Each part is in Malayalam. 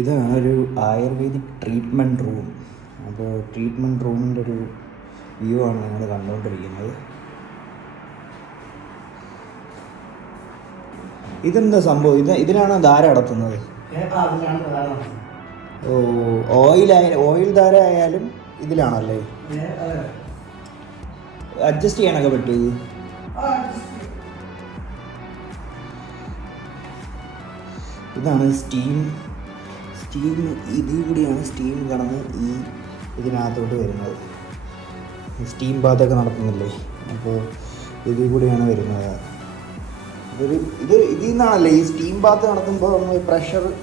ഇതാണ് ഒരു ആയുർവേദിക് ട്രീറ്റ്മെൻറ്റ് റൂം. അപ്പോൾ ട്രീറ്റ്മെൻറ്റ് റൂമിൻ്റെ ഒരു വ്യൂ ആണ് നിങ്ങൾ കണ്ടുകൊണ്ടിരിക്കുന്നത്. ഇതെന്താ സംഭവം? ഇതിലാണ് ധാര അടത്തുന്നത്? ഓ, ഓയിൽ ധാര ആയാലും ഇതിലാണല്ലേ? അഡ്ജസ്റ്റ് ചെയ്യാനൊക്കെ പറ്റുമോ? ഇതാണ് സ്റ്റീം ഇതിൽ കൂടിയാണ് സ്റ്റീം കടന്ന് ഇതിനകത്തോട്ട് വരുന്നത്. സ്റ്റീം ബാത്തൊക്കെ നടത്തുന്നില്ലേ, അപ്പോൾ ഇതിൽ കൂടിയാണ് വരുന്നത്. ഇതിൽ നിന്നാണല്ലേ ഈ സ്റ്റീം ബാത്ത് നടത്തുമ്പോൾ നമ്മൾ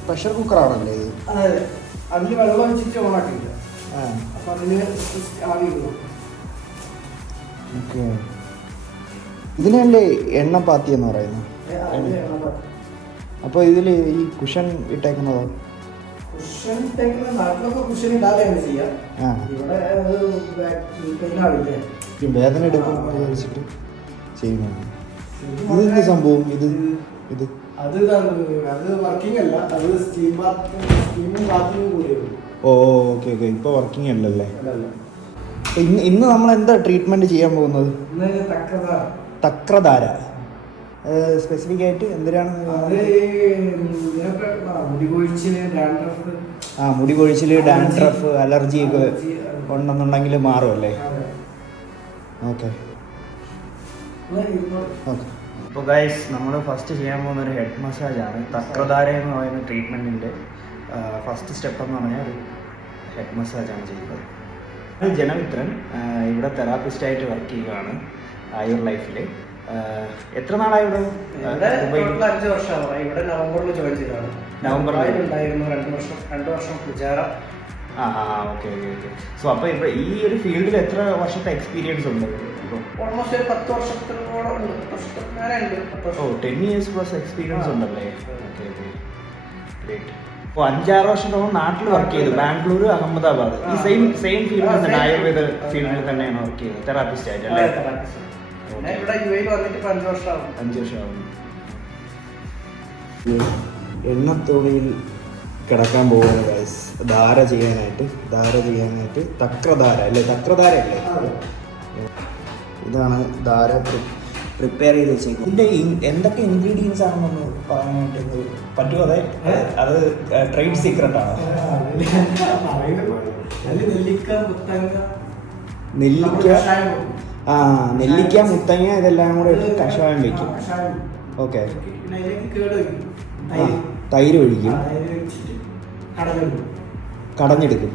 പ്രഷർ കുക്കറാണല്ലേ ഇത്? അതെ, അതിൽ വെള്ളം ഒഴിച്ചിട്ട് ഓണാക്കില്ല. അപ്പം അതിന് ആവി വരും. ഓക്കെ, ഇതിനല്ലേ എണ്ണപ്പാത്തി എന്ന് പറയുന്നത്? അപ്പോൾ ഇതിൽ ഈ കുഷൻ ഇട്ടേക്കുന്നതോ? കുഷൻ ഇട്ടേക്കുന്ന നാട്ടിലൊക്കെ കുഷൻ ഇടാതെയാണ് ചെയ്യുക. ഇവിടെ വേദന എടുക്കും വിചാരിച്ചിട്ട് ചെയ്യുന്നതാണ്. ഇതെന്ത് സംഭവം? ഇത് അത് വർക്കിംഗ് അല്ല, അത് സ്റ്റീമും ബാത്തിങ്ങും കൂടിയാണ്. ഓ, ഓക്കെ ഓക്കെ, ഇപ്പോൾ വർക്കിംഗ് അല്ലല്ലേ? ഇന്ന് നമ്മൾ എന്താ ട്രീറ്റ്മെന്റ് ചെയ്യാൻ പോകുന്നത്? തക്രധാര സ്പെസിഫിക് ആയിട്ട് എന്തിനാണ്? മുടി കൊഴിച്ചില്, ഡാൻഡ്രഫ്, അലർജി ഒക്കെ ഉണ്ടെന്നുണ്ടെങ്കിൽ മാറുമല്ലേ? Okay okay. അപ്പോൾ ഗൈസ്, നമ്മൾ ഫസ്റ്റ് ചെയ്യാൻ പോകുന്ന ഒരു ഹെഡ് മസാജാണ്. തക്രധാര എന്ന് പറയുന്ന ട്രീറ്റ്മെൻറ്റിൻ്റെ ഫസ്റ്റ് സ്റ്റെപ്പ് എന്ന് പറഞ്ഞാൽ ഒരു ഹെഡ് മസാജാണ് ചെയ്യുന്നത്. ജനമിത്രൻ ഇവിടെ തെറാപ്പിസ്റ്റായിട്ട് വർക്ക് ചെയ്യുകയാണ് ആയുർ ലൈഫിൽ. എത്ര നാളായി ഇവിടെ? 5 വർഷമായി. ഇവിടെ നവംബറിൽ ജോയിൻ ചെയ്തതാണ്. നവംബറിലായിരുന്നു 2 വർഷം കുജാറ. Okay okay okay. സോ അപ്പോൾ ഇവിടെ ഈ ഒരു ഫീൽഡിൽ എത്ര വർഷത്തെ എക്സ്പീരിയൻസ് ഉണ്ട്? ഓൾമോസ്റ്റ് 10 വർഷത്തോളം ഉണ്ട്. ഓ, 10 years പ്ലസ് എക്സ്പീരിയൻസ് ഉണ്ടല്ലേ? Okay okay, great. അപ്പോൾ 5-6 വർഷത്തോളം നാട്ടിൽ വർക്ക് ചെയ്തു, ബാംഗ്ലൂർ, അഹമ്മദാബാദ്. ഈ സെയിം ഫീൽഡിൽ തന്നെ, ആയുർവേദ ഫീൽഡിൽ തന്നെയാണ് വർക്ക് ചെയ്തത്, തെറാപ്പിസ്റ്റ് ആയിട്ട് അല്ലേ? ഇവിടെ യുഎഇയിൽ വന്നിട്ട് 5 വർഷമാകും. 5 വർഷമാകും. എണ്ണത്തോണിയിൽ കിടക്കാൻ പോകുന്ന ഗൈസ്, ധാര ചെയ്യാനായിട്ട് തക്രധാര അല്ലേ? തക്രധാര അല്ലേ? ഇതാണ് ധാര പ്രിപ്പയർ ചെയ്ത് വെച്ചേക്കും. ഇതിൻ്റെ എന്തൊക്കെ ഇൻഗ്രീഡിയൻസ് ആണെന്നൊന്ന് പറയാനായിട്ട് പറ്റുമോ? അത് ട്രേഡ് സീക്രട്ട് ആണോ? നെല്ലിക്ക, മുത്തങ്ങ ഇതെല്ലാം കൂടെ ഇട്ട് കഷായം വയ്ക്കും. ഓക്കെ, തൈര് ഒഴിക്കും, കടഞ്ഞെടുക്കും.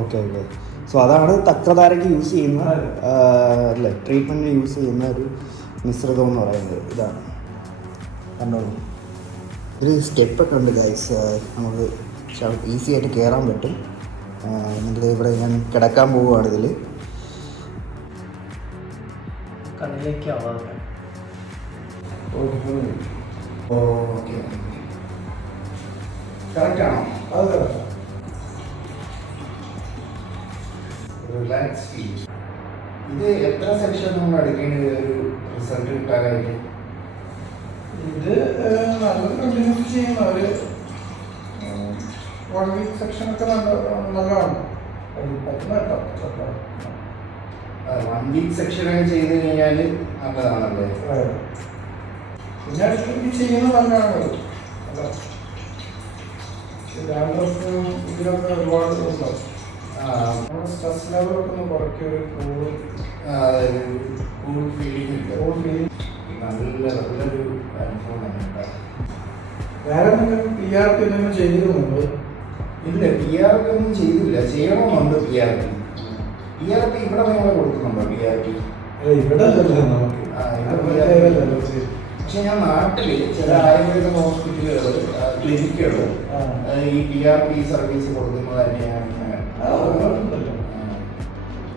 Okay okay. സോ അതാണ് തക്രധാരയ്ക്ക് യൂസ് ചെയ്യുന്ന അല്ലേ, ട്രീറ്റ്മെൻറ്റിന് യൂസ് ചെയ്യുന്ന ഒരു മിശ്രിതം എന്ന് പറയുന്നത്. ഇതാണ്, കണ്ടോളൂ. ഇതിൽ സ്റ്റെപ്പൊക്കെ ഉണ്ട് ഗൈസ്, നമുക്ക് ഈസി ആയിട്ട് കയറാൻ പറ്റും. എന്നിട്ട് ഇവിടെ ഞാൻ കിടക്കാൻ പോവുകയാണ് ഇതിൽ. ഓക്കെ, കറക്റ്റാണോ? അത് റിലാക്സ് ഫീൽ. ഇത് എത്ര സെക്ഷൻ നമ്മൾ എടുക്കേണ്ടത് ഒരു റിസൾട്ട് കിട്ടാനായിട്ട്? ഇത് നല്ല കണ്ടിന്യൂസ് ചെയ്യുന്ന ഒരു 1 വീക്ക് സെക്ഷനൊക്കെ നല്ലതാണ്. 1 വീക്ക് സെക്ഷനൊക്കെ ചെയ്ത് കഴിഞ്ഞാൽ നല്ലതാണല്ലേ? പിന്നെ ചെയ്യുന്നത് നല്ലതാണ്. ഇതിലൊക്കെ ഒരുപാട് ഉണ്ടാവും. സ്ട്രെസ് ലെവലൊക്കെ ഒന്ന് കുറയ്ക്കുക, ഒരു കൂൾ ഫീലിംഗ് നല്ലൊരു അനുഭവം. വേറെ എന്തെങ്കിലും PRP എന്തെങ്കിലും ചെയ്തിരുന്നുണ്ടോ? ഇല്ല, PRP ഒന്നും ചെയ്തില്ല. ചെയ്യണമെന്നുണ്ട്. PRP ഇവിടെ നിങ്ങൾ കൊടുക്കുന്നുണ്ടോ? PRP ഇവിടെ പക്ഷെ ഞാൻ നാട്ടിൽ ചില ആയുർവേദ ഹോസ്പിറ്റലുകൾ, ക്ലിനിക്കുകൾ ഈ PRP സർവീസ് കൊടുക്കുന്നത് തന്നെയാണ്.